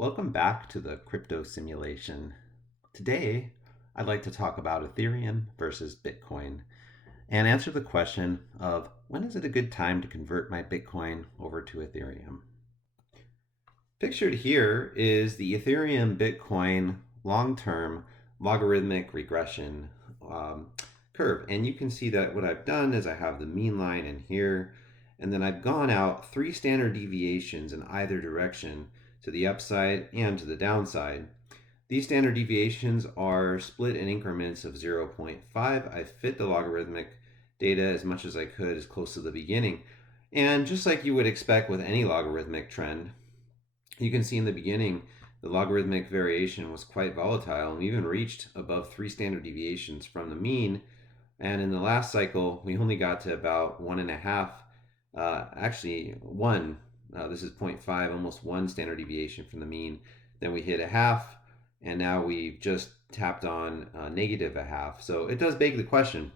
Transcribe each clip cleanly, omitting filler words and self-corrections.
Welcome back to the crypto simulation. Today, I'd like to talk about Ethereum versus Bitcoin and answer the question of when is it a good time to convert my Bitcoin over to Ethereum? Pictured here is the Ethereum Bitcoin long-term logarithmic regression curve. And you can see that what I've done is I have the mean line in here, and then I've gone out 3 standard deviations in either direction, to the upside and to the downside. These standard deviations are split in increments of 0.5. I fit the logarithmic data as much as I could as close to the beginning. And just like you would expect with any logarithmic trend, you can see in the beginning the logarithmic variation was quite volatile, and we even reached above 3 standard deviations from the mean. And in the last cycle, we only got to about 1.5, actually 1. This is 0.5, almost 1 standard deviation from the mean. Then we hit a half, and now we've just tapped on negative a half. So it does beg the question,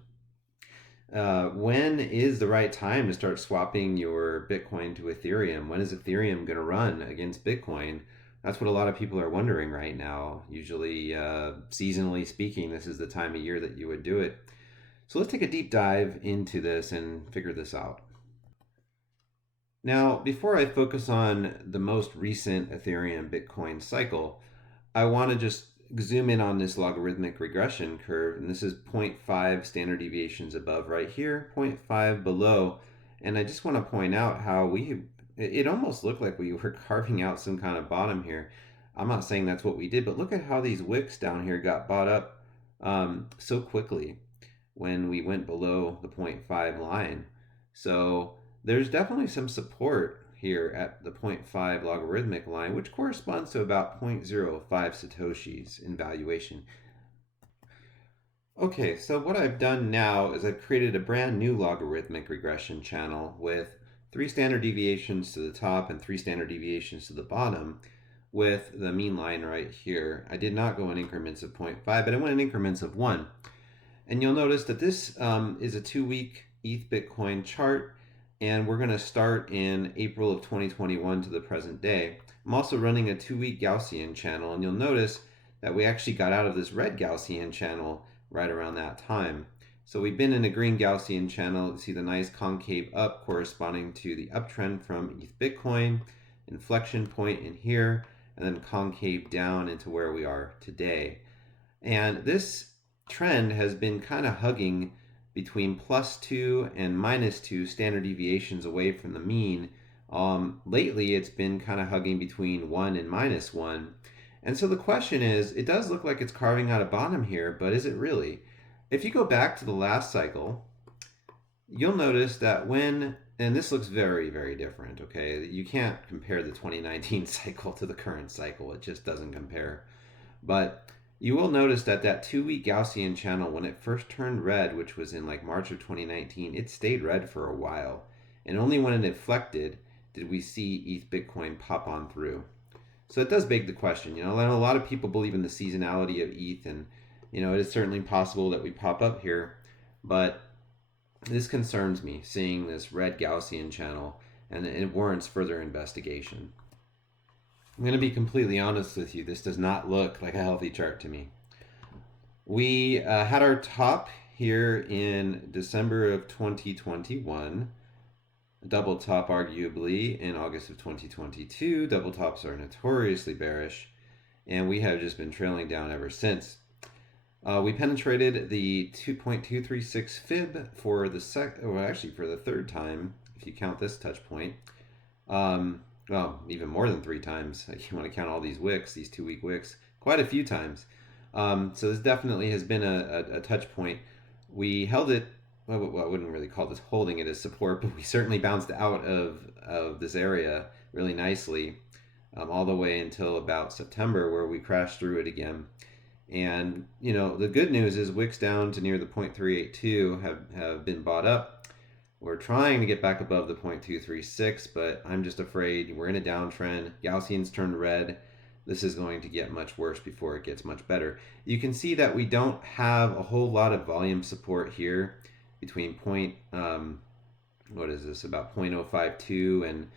when is the right time to start swapping your Bitcoin to Ethereum? When is Ethereum going to run against Bitcoin? That's what a lot of people are wondering right now. Usually, seasonally speaking, this is the time of year that you would do it. So let's take a deep dive into this and figure this out. Now, before I focus on the most recent Ethereum Bitcoin cycle, I want to just zoom in on this logarithmic regression curve, and this is 0.5 standard deviations above right here, 0.5 below. And I just want to point out how it almost looked like we were carving out some kind of bottom here. I'm not saying that's what we did, but look at how these wicks down here got bought up so quickly when we went below the 0.5 line. So there's definitely some support here at the 0.5 logarithmic line, which corresponds to about 0.05 satoshis in valuation. Okay, so what I've done now is I've created a brand new logarithmic regression channel with 3 standard deviations to the top and 3 standard deviations to the bottom, with the mean line right here. I did not go in increments of 0.5, but I went in increments of 1. And you'll notice that this is a 2-week ETH Bitcoin chart, and we're going to start in April of 2021 to the present day. I'm also running a 2-week Gaussian channel, and you'll notice that we actually got out of this red Gaussian channel right around that time. So we've been in a green Gaussian channel. You see the nice concave up corresponding to the uptrend from ETH Bitcoin, inflection point in here, and then concave down into where we are today. And this trend has been kind of hugging between +2 and -2 standard deviations away from the mean. Lately, it's been kind of hugging between 1 and -1. And so the question is, it does look like it's carving out a bottom here, but is it really? If you go back to the last cycle, you'll notice that and this looks very, very different, okay? You can't compare the 2019 cycle to the current cycle. It just doesn't compare. But you will notice that 2-week Gaussian channel, when it first turned red, which was in like March of 2019, it stayed red for a while. And only when it inflected did we see ETH Bitcoin pop on through. So it does beg the question. I know a lot of people believe in the seasonality of ETH, and it is certainly possible that we pop up here, but this concerns me, seeing this red Gaussian channel, and it warrants further investigation. I'm going to be completely honest with you. This does not look like a healthy chart to me. We had our top here in December of 2021, double top arguably in August of 2022. Double tops are notoriously bearish, and we have just been trailing down ever since. We penetrated the 2.236 fib for the for the third time, if you count this touch point. Well, even more than 3 times. You want to count all these wicks, these 2-week wicks, quite a few times. So this definitely has been a touch point. We held it, well, I wouldn't really call this holding it as support, but we certainly bounced out of this area really nicely, all the way until about September, where we crashed through it again. And, the good news is wicks down to near the 0.382 have been bought up. We're trying to get back above the 0.236, but I'm just afraid we're in a downtrend. Gaussians turned red. This is going to get much worse before it gets much better. You can see that we don't have a whole lot of volume support here between about 0.052 and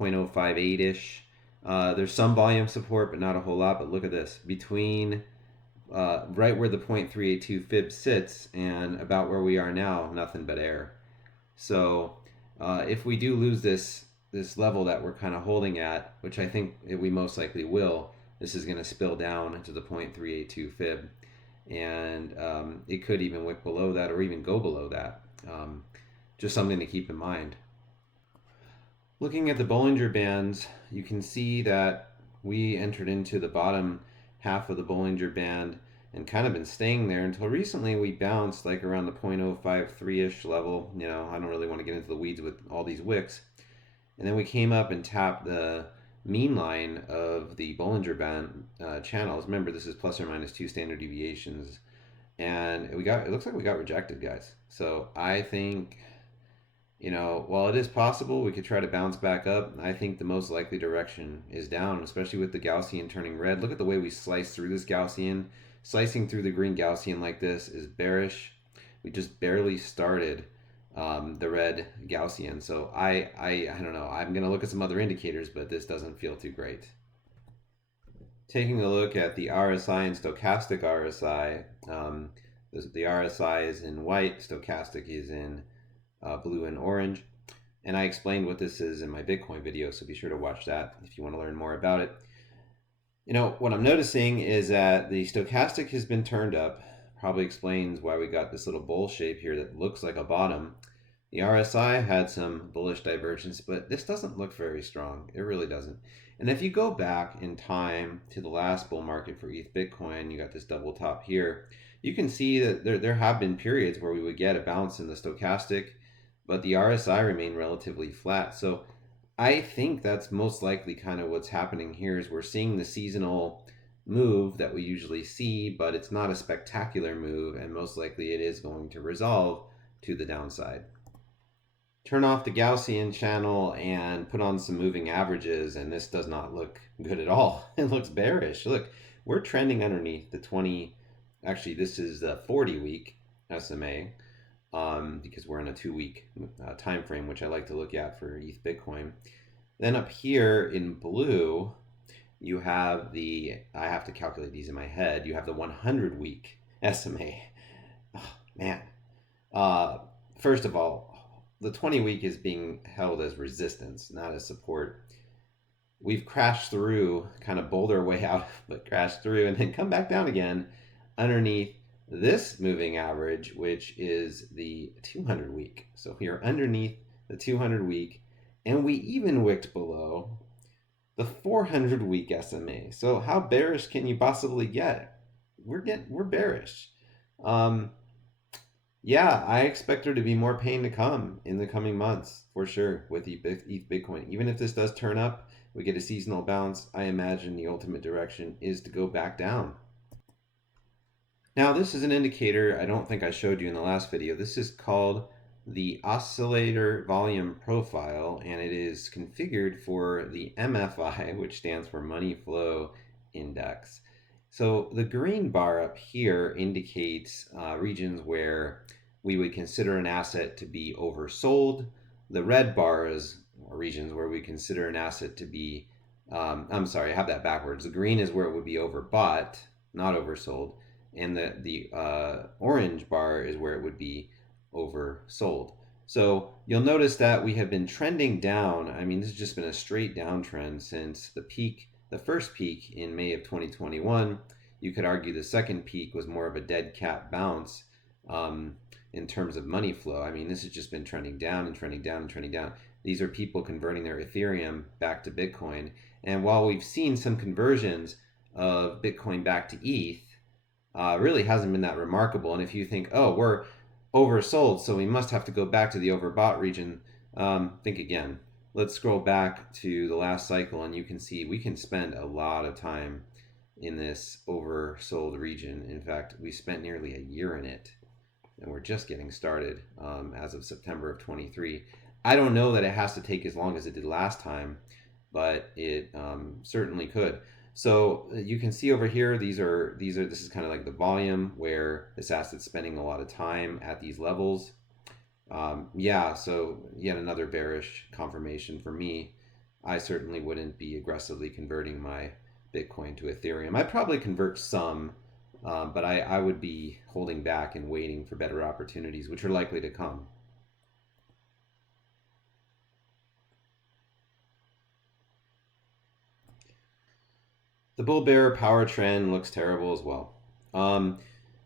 0.058-ish. There's some volume support, but not a whole lot. But look at this. Between right where the 0.382 fib sits and about where we are now, nothing but air. So if we do lose this level that we're kind of holding at, which I think we most likely will, this is going to spill down to the 0.382 fib, and it could even wick below that or even go below that. Just something to keep in mind. Looking at the Bollinger Bands, you can see that we entered into the bottom half of the Bollinger Band and kind of been staying there until recently. We bounced like around the 0.053-ish level. You know, I don't really want to get into the weeds with all these wicks. And then we came up and tapped the mean line of the Bollinger Band channels. Remember, this is plus or minus 2 standard deviations. And it looks like we got rejected, guys. So I think, you know, while it is possible we could try to bounce back up, I think the most likely direction is down, especially with the Gaussian turning red. Look at the way we slice through this Gaussian. Slicing through the green Gaussian like this is bearish. We just barely started the red Gaussian. So I don't know. I'm going to look at some other indicators, but this doesn't feel too great. Taking a look at the RSI and stochastic RSI, the RSI is in white, stochastic is in blue and orange. And I explained what this is in my Bitcoin video, so be sure to watch that if you want to learn more about it. You know, what I'm noticing is that the stochastic has been turned up. Probably explains why we got this little bowl shape here that looks like a bottom. The RSI had some bullish divergence, but this doesn't look very strong. It really doesn't. And if you go back in time to the last bull market for ETH Bitcoin, you got this double top here. You can see that there have been periods where we would get a bounce in the stochastic, but the RSI remained relatively flat. So I think that's most likely kind of what's happening here is we're seeing the seasonal move that we usually see, but it's not a spectacular move, and most likely it is going to resolve to the downside. Turn off the Gaussian channel and put on some moving averages, and this does not look good at all. It looks bearish. Look, we're trending underneath the 20, actually this is the 40-week SMA, because we're in a 2-week time frame, which I like to look at for ETH Bitcoin. Then up here in blue, you have the, I have to calculate these in my head, you have the 100-week SMA. Oh, man. First of all, the 20-week is being held as resistance, not as support. We've crashed through, kind of bowled our way out, but crashed through and then come back down again underneath this moving average, which is the 200-week. So we are underneath the 200-week, and we even wicked below the 400-week SMA. So how bearish can you possibly get? We're bearish. Yeah, I expect there to be more pain to come in the coming months, for sure, with ETH Bitcoin. Even if this does turn up, we get a seasonal bounce, I imagine the ultimate direction is to go back down. Now, this is an indicator I don't think I showed you in the last video. This is called the Oscillator Volume Profile, and it is configured for the MFI, which stands for Money Flow Index. So the green bar up here indicates regions where we would consider an asset to be oversold. The red bar is regions where we consider an asset to be, I'm sorry, I have that backwards. The green is where it would be overbought, not oversold. And the orange bar is where it would be oversold. So you'll notice that we have been trending down. I mean, this has just been a straight downtrend since the peak, the first peak in May of 2021. You could argue the second peak was more of a dead cat bounce in terms of money flow. I mean, this has just been trending down and trending down and trending down. These are people converting their Ethereum back to Bitcoin. And while we've seen some conversions of Bitcoin back to ETH, really hasn't been that remarkable. And if you think, oh, we're oversold, so we must have to go back to the overbought region, think again. Let's scroll back to the last cycle, and you can see we can spend a lot of time in this oversold region. In fact, we spent nearly a year in it, and we're just getting started as of September of 23. I don't know that it has to take as long as it did last time, but it certainly could. So you can see over here, this is kind of like the volume where this asset's spending a lot of time at these levels. Yeah, so yet another bearish confirmation for me. I certainly wouldn't be aggressively converting my Bitcoin to Ethereum. I'd probably convert some, but I would be holding back and waiting for better opportunities, which are likely to come. The bull bear power trend looks terrible as well.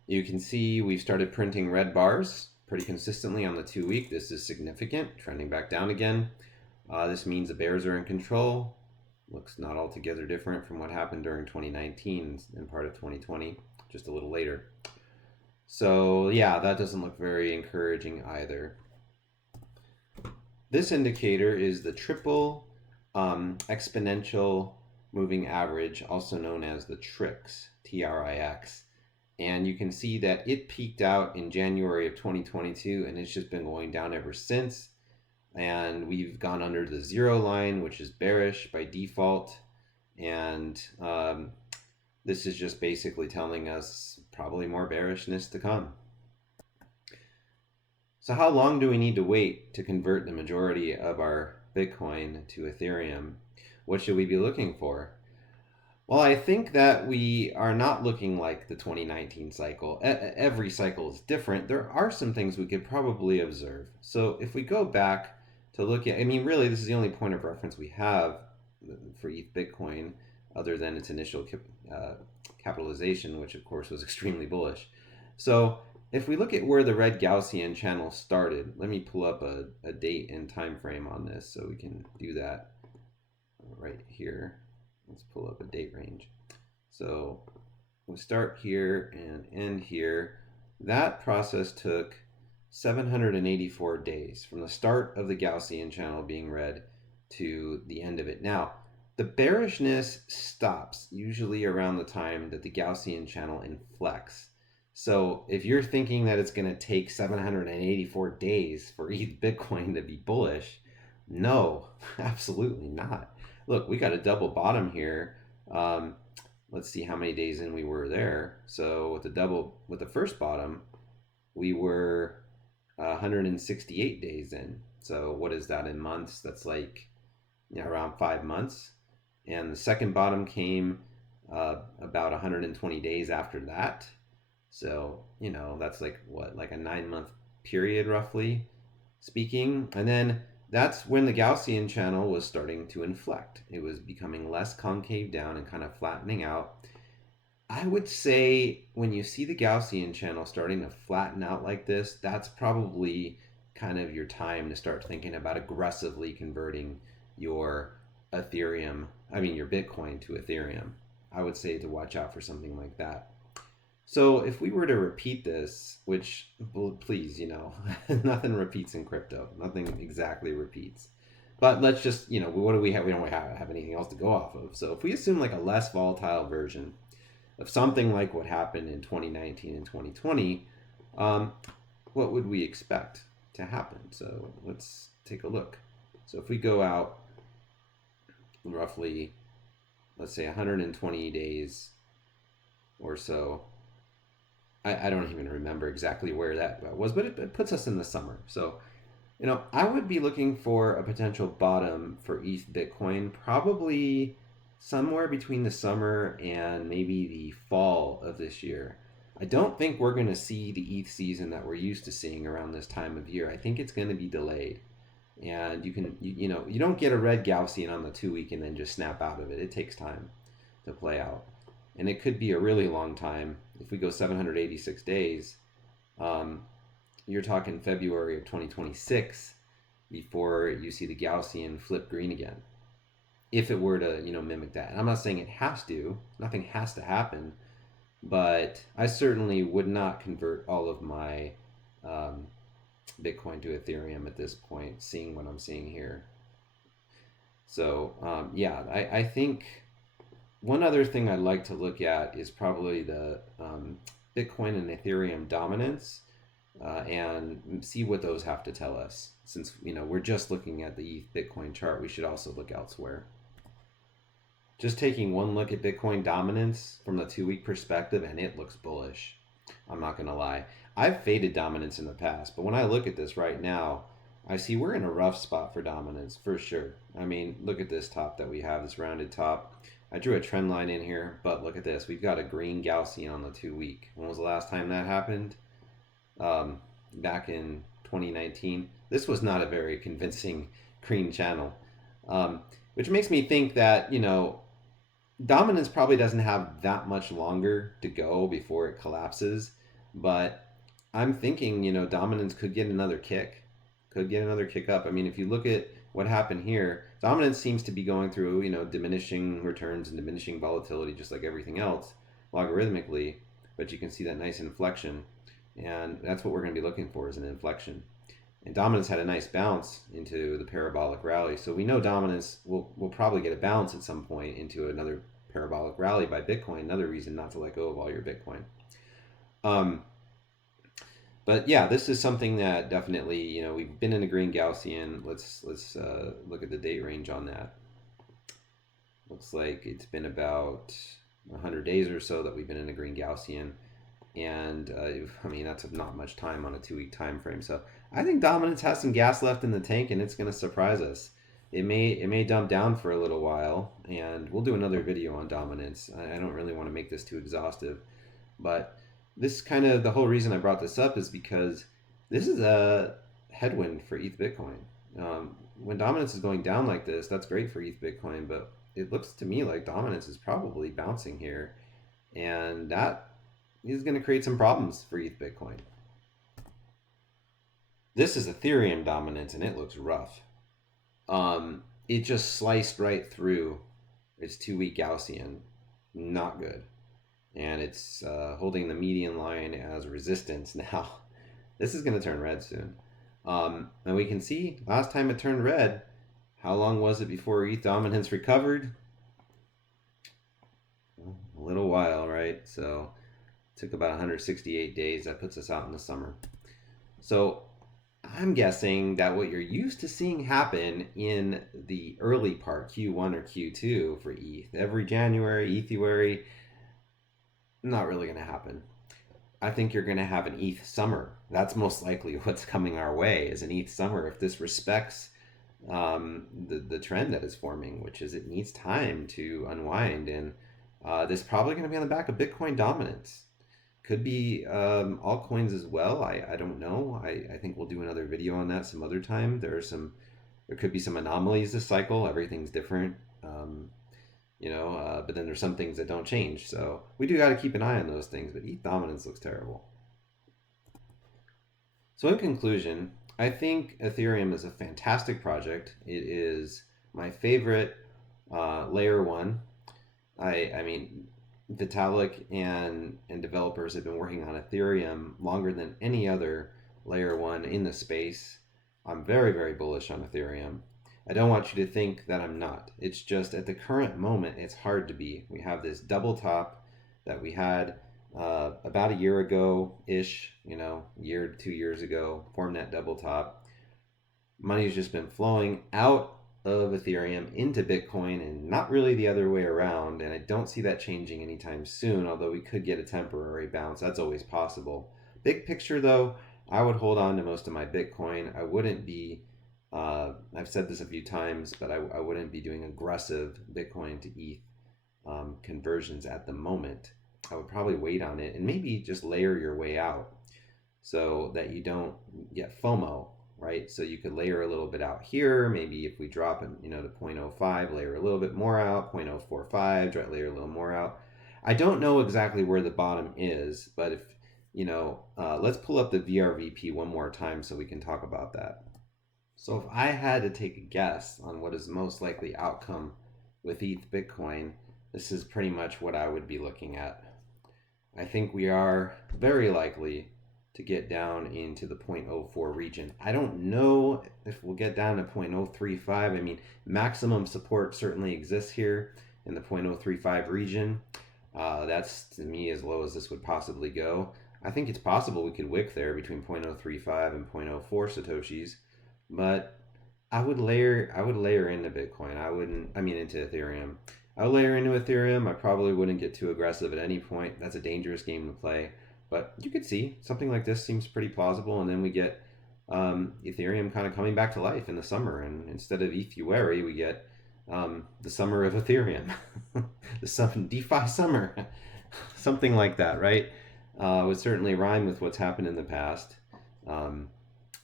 You can see we've started printing red bars pretty consistently on the 2-week. This is significant, trending back down again. This means the bears are in control. Looks not altogether different from what happened during 2019 and part of 2020, just a little later. So yeah, that doesn't look very encouraging either. This indicator is the triple exponential moving average, also known as the TRIX, T-R-I-X. And you can see that it peaked out in January of 2022, and it's just been going down ever since. And we've gone under the zero line, which is bearish by default. And this is just basically telling us probably more bearishness to come. So how long do we need to wait to convert the majority of our Bitcoin to Ethereum? What should we be looking for? Well, I think that we are not looking like the 2019 cycle. Every cycle is different. There are some things we could probably observe. So if we go back to look at, I mean, really, this is the only point of reference we have for ETH Bitcoin, other than its initial capitalization, which of course was extremely bullish. So if we look at where the red Gaussian channel started, let me pull up a date and time frame on this so we can do that right here. Let's pull up a date range. So we'll start here and end here. That process took 784 days from the start of the Gaussian channel being red to the end of it. Now, the bearishness stops usually around the time that the Gaussian channel inflects. So if you're thinking that it's going to take 784 days for ETH Bitcoin to be bullish, no, absolutely not. Look, we got a double bottom here. Let's see how many days in we were there. So with the first bottom, we were 168 days in. So what is that in months? That's like, around 5 months. And the second bottom came about 120 days after that. So, that's like what, like a 9-month period roughly speaking. And then that's when the Gaussian channel was starting to inflect. It was becoming less concave down and kind of flattening out. I would say when you see the Gaussian channel starting to flatten out like this, that's probably kind of your time to start thinking about aggressively converting your your Bitcoin to Ethereum. I would say to watch out for something like that. So if we were to repeat this, which, please, nothing repeats in crypto. Nothing exactly repeats. But let's just, what do we have? We don't have anything else to go off of. So if we assume like a less volatile version of something like what happened in 2019 and 2020, what would we expect to happen? So let's take a look. So if we go out roughly, let's say 120 days or so, I don't even remember exactly where that was, but it puts us in the summer. So, I would be looking for a potential bottom for ETH Bitcoin, probably somewhere between the summer and maybe the fall of this year. I don't think we're going to see the ETH season that we're used to seeing around this time of year. I think it's going to be delayed. And you don't get a red Gaussian on the 2-week and then just snap out of it. It takes time to play out. And it could be a really long time. If we go 786 days, you're talking February of 2026 before you see the Gaussian flip green again. If it were to, mimic that. And I'm not saying it has to. Nothing has to happen. But I certainly would not convert all of my Bitcoin to Ethereum at this point, seeing what I'm seeing here. So, I think one other thing I'd like to look at is probably the Bitcoin and Ethereum dominance and see what those have to tell us. Since, we're just looking at the Bitcoin chart, we should also look elsewhere. Just taking one look at Bitcoin dominance from the 2-week perspective, and it looks bullish. I'm not going to lie. I've faded dominance in the past, but when I look at this right now, I see we're in a rough spot for dominance for sure. I mean, look at this top that we have, this rounded top. I drew a trend line in here, but look at this. We've got a green Gaussian on the 2-week. When was the last time that happened? Back in 2019. This was not a very convincing green channel, which makes me think that, dominance probably doesn't have that much longer to go before it collapses. But I'm thinking, dominance could get another kick, up. I mean, if you look at what happened here, dominance seems to be going through, diminishing returns and diminishing volatility, just like everything else, logarithmically. But you can see that nice inflection, and that's what we're going to be looking for, is an inflection. And dominance had a nice bounce into the parabolic rally, so we know dominance will probably get a bounce at some point into another parabolic rally by Bitcoin. Another reason not to let go of all your Bitcoin. But yeah, this is something that definitely, we've been in a green Gaussian. Let's look at the date range on that. Looks like it's been about 100 days or so that we've been in a green Gaussian. And I mean, that's not much time on a 2-week time frame. So I think dominance has some gas left in the tank, and it's going to surprise us. It may dump down for a little while, and we'll do another video on dominance. I don't really want to make this too exhaustive, but this kind of, the whole reason I brought this up is because this is a headwind for ETH Bitcoin. When dominance is going down like this, that's great for ETH Bitcoin, but it looks to me like dominance is probably bouncing here, and that is going to create some problems for ETH Bitcoin. This is Ethereum Dominance, and it looks rough. It just sliced right through its 2-week Gaussian. Not good. And it's holding the median line as resistance now. This is going to turn red soon. And we can see last time it turned red, how long was it before ETH Dominance recovered? Well, a little while, right? So it took about 168 days. That puts us out in the summer. So I'm guessing that what you're used to seeing happen in the early part, Q1 or Q2 for ETH, every January, Ethuary, not really going to happen. I think you're going to have an ETH summer. That's most likely what's coming our way, is an ETH summer, if this respects the trend that is forming, which is it needs time to unwind. And this is probably going to be on the back of Bitcoin dominance. Could be altcoins as well. I don't know. I think we'll do another video on that some other time. There could be some anomalies this cycle. Everything's different. But then there's some things that don't change. So we do got to keep an eye on those things, but ETH dominance looks terrible. So in conclusion, I think Ethereum is a fantastic project. It is my favorite layer one. I mean, Vitalik and developers have been working on Ethereum longer than any other layer one in the space. I'm very, very bullish on Ethereum. I don't want you to think that I'm not. It's just at the current moment, it's hard to be. We have this double top that we had about a year ago-ish, year to 2 years ago, formed that double top. Money's just been flowing out of Ethereum into Bitcoin and not really the other way around. And I don't see that changing anytime soon, although we could get a temporary bounce. That's always possible. Big picture though, I would hold on to most of my Bitcoin. I wouldn't be I've said this a few times, but I wouldn't be doing aggressive Bitcoin to ETH conversions at the moment. I would probably wait on it and maybe just layer your way out so that you don't get FOMO, right? So you could layer a little bit out here. Maybe if we drop it, to 0.05, layer a little bit more out, 0.045, layer a little more out. I don't know exactly where the bottom is, but if, let's pull up the VRVP one more time so we can talk about that. So if I had to take a guess on what is the most likely outcome with ETH Bitcoin, this is pretty much what I would be looking at. I think we are very likely to get down into the 0.04 region. I don't know if we'll get down to 0.035. I mean, maximum support certainly exists here in the 0.035 region. That's, to me, as low as this would possibly go. I think it's possible we could wick there between 0.035 and 0.04 Satoshis. But I would layer into Bitcoin. Into Ethereum. I would layer into Ethereum. I probably wouldn't get too aggressive at any point. That's a dangerous game to play. But you could see something like this seems pretty plausible. And then we get Ethereum kind of coming back to life in the summer, and instead of ETHUary, we get the summer of Ethereum, DeFi summer, something like that, right? Would certainly rhyme with what's happened in the past. Um,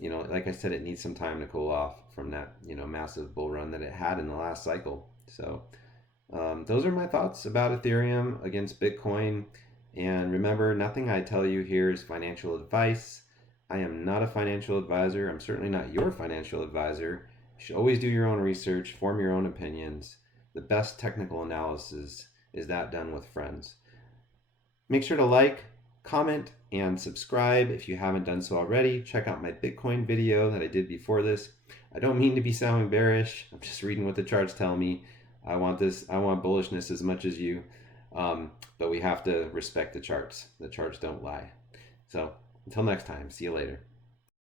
like I said, it needs some time to cool off from that, massive bull run that it had in the last cycle. So those are my thoughts about Ethereum against Bitcoin. And remember, nothing I tell you here is financial advice. I am not a financial advisor. I'm certainly not your financial advisor. You should always do your own research, form your own opinions. The best technical analysis is that done with friends. Make sure to like, comment, and subscribe if you haven't done so already. Check out my Bitcoin video that I did before this. I don't mean to be sounding bearish. I'm just reading what the charts tell me. I want bullishness as much as you, but we have to respect the charts. The charts don't lie. So until next time, see you later.